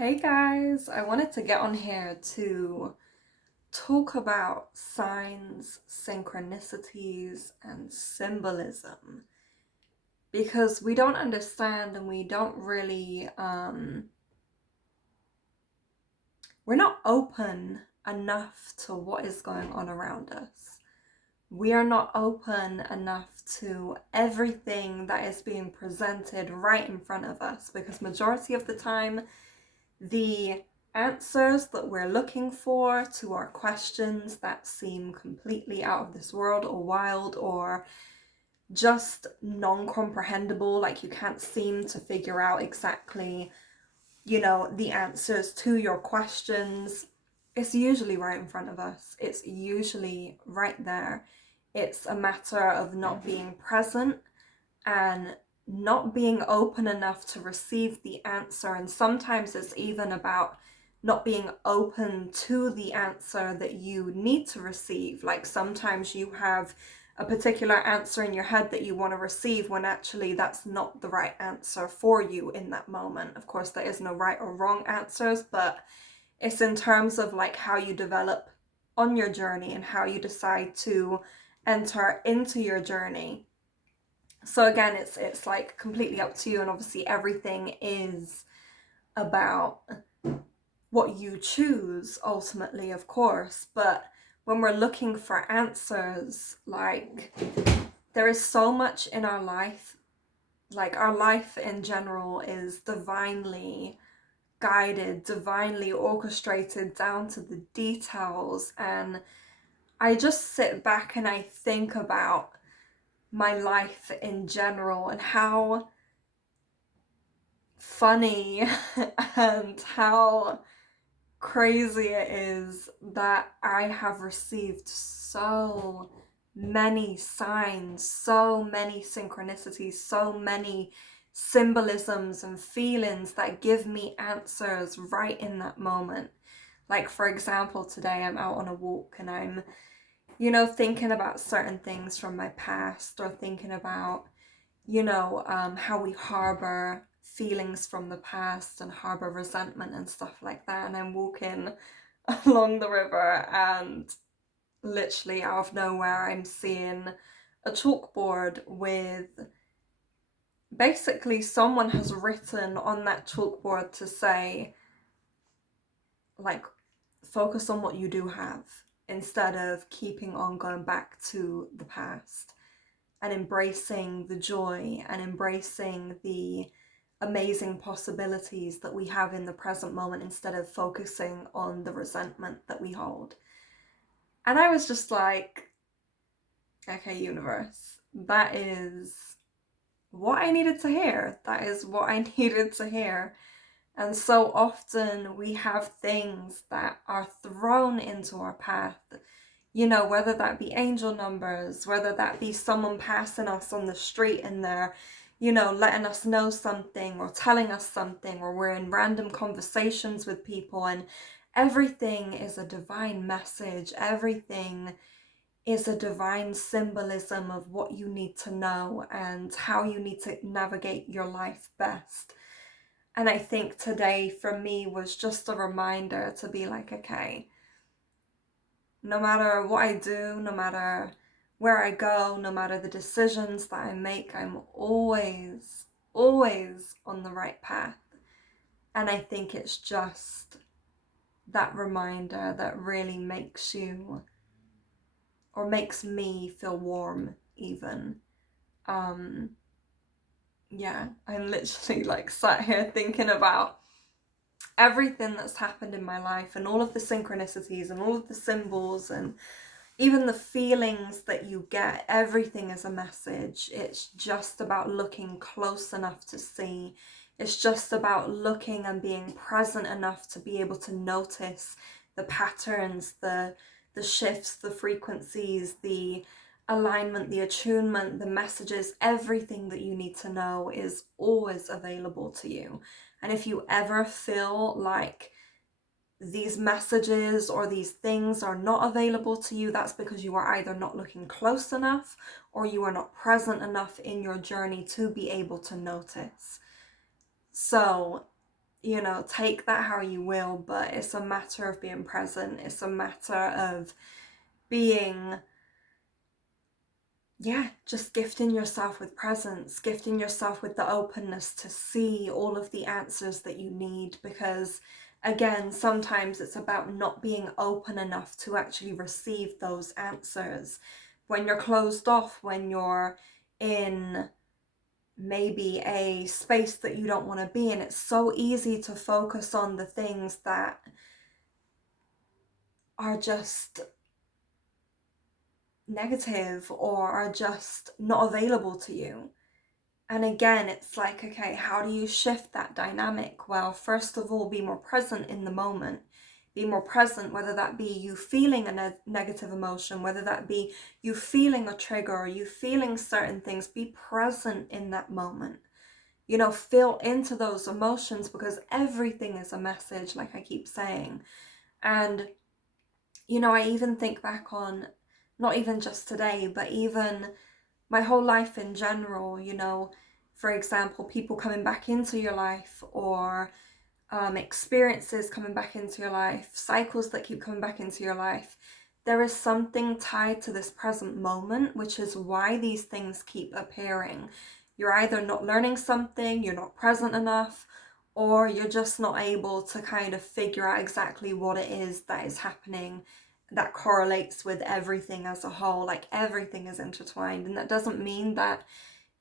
Hey guys, I wanted to get on here to talk about signs, synchronicities, and symbolism because we don't understand and we don't really, we're not open enough to what is going on around us. We are not open enough to everything that is being presented right in front of us because majority of the time, the answers that we're looking for to our questions that seem completely out of this world or wild or just non-comprehensible, like you can't seem to figure out exactly, the answers to your questions, it's usually right in front of us. It's usually right there. It's a matter of not being present and not being open enough to receive the answer. And sometimes it's even about not being open to the answer that you need to receive. Like sometimes you have a particular answer in your head that you want to receive when actually that's not the right answer for you in that moment. Of course, there is no right or wrong answers, but it's in terms of like how you develop on your journey and how you decide to enter into your journey. So again, it's like completely up to you, and obviously everything is about what you choose ultimately, of course. But when we're looking for answers, like there is so much in our life, like our life in general is divinely guided, divinely orchestrated down to the details. And I just sit back and I think about my life in general and how funny and how crazy it is that I have received so many signs, so many synchronicities, so many symbolisms and feelings that give me answers right in that moment. Like, for example, today I'm out on a walk and I'm, thinking about certain things from my past or thinking about how we harbor feelings from the past and harbor resentment and stuff like that. And I'm walking along the river and literally out of nowhere, I'm seeing a chalkboard with basically someone has written on that chalkboard to say, like, focus on what you do have instead of keeping on going back to the past, and embracing the joy and embracing the amazing possibilities that we have in the present moment instead of focusing on the resentment that we hold. And I was just like, okay, universe, that is what I needed to hear. That is what I needed to hear. And so often we have things that are thrown into our path, whether that be angel numbers, whether that be someone passing us on the street and they're, letting us know something or telling us something, or we're in random conversations with people, and everything is a divine message. Everything is a divine symbolism of what you need to know and how you need to navigate your life best. And I think today for me was just a reminder to be like, okay, no matter what I do, no matter where I go, no matter the decisions that I make, I'm always, always on the right path. And I think it's just that reminder that really makes you, or makes me feel warm even. Um, yeah, I'm literally like sat here thinking about everything that's happened in my life and all of the synchronicities and all of the symbols and even the feelings that you get. Everything is a message. It's just about looking close enough to see. It's just about looking and being present enough to be able to notice the patterns, the shifts, the frequencies, the alignment, the attunement, the messages. Everything that you need to know is always available to you. And if you ever feel like these messages or these things are not available to you, that's because you are either not looking close enough or you are not present enough in your journey to be able to notice. So you know, take that how you will, but it's a matter of being present. It's a matter of being, yeah, just gifting yourself with presence, gifting yourself with the openness to see all of the answers that you need. Because again, sometimes it's about not being open enough to actually receive those answers. When you're closed off, when you're in maybe a space that you don't want to be in, it's so easy to focus on the things that are just negative or are just not available to you. And again, it's like, okay, how do you shift that dynamic? Well, first of all, be more present in the moment. Be more present, whether that be you feeling a negative emotion, whether that be you feeling a trigger, or you feeling certain things. Be present in that moment. You know, feel into those emotions, because everything is a message, like I keep saying. And, you know, I even think back on, not even just today, but even my whole life in general, you know, for example, people coming back into your life, or experiences coming back into your life, cycles that keep coming back into your life. There is something tied to this present moment, which is why these things keep appearing. You're either not learning something, you're not present enough, or you're just not able to kind of figure out exactly what it is that is happening that correlates with everything as a whole. Like, everything is intertwined, and that doesn't mean that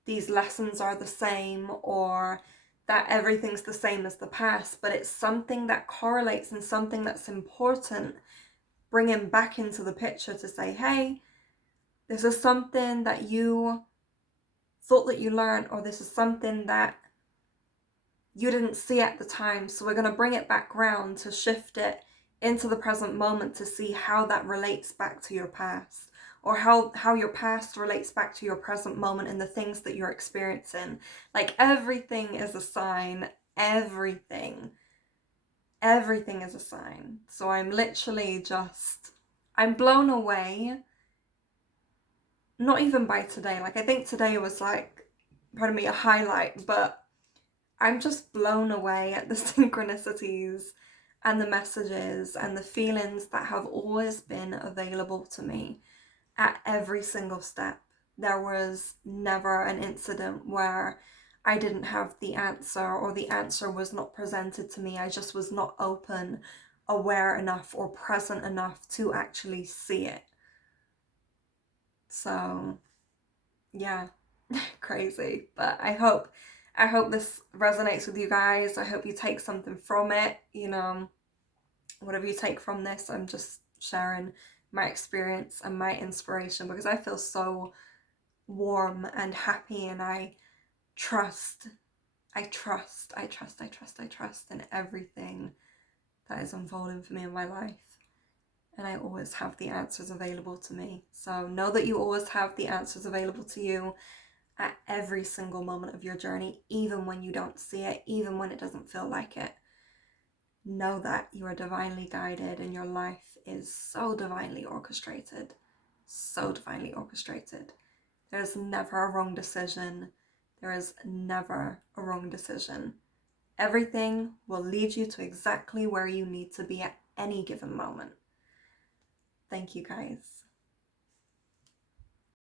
these lessons are the same or that everything's the same as the past, but it's something that correlates and something that's important, bringing back into the picture to say, hey, this is something that you thought that you learned, or this is something that you didn't see at the time, so we're going to bring it back round to shift it into the present moment to see how that relates back to your past, or how your past relates back to your present moment and the things that you're experiencing. Like, everything is a sign. Everything is a sign. So I'm literally just, I'm blown away, not even by today. Like, I think today was like, pardon me, a highlight, but I'm just blown away at the synchronicities and the messages and the feelings that have always been available to me at every single step. There was never an incident where I didn't have the answer, or the answer was not presented to me. I just was not open, aware enough, or present enough to actually see it. So, yeah, crazy. But I hope this resonates with you guys. I hope you take something from it. You know, whatever you take from this, I'm just sharing my experience and my inspiration, because I feel so warm and happy, and I trust in everything that is unfolding for me in my life. And I always have the answers available to me. So know that you always have the answers available to you at every single moment of your journey, even when you don't see it, even when it doesn't feel like it. Know that you are divinely guided, and your life is so divinely orchestrated. So divinely orchestrated. There's never a wrong decision. There is never a wrong decision. Everything will lead you to exactly where you need to be at any given moment. Thank you, guys.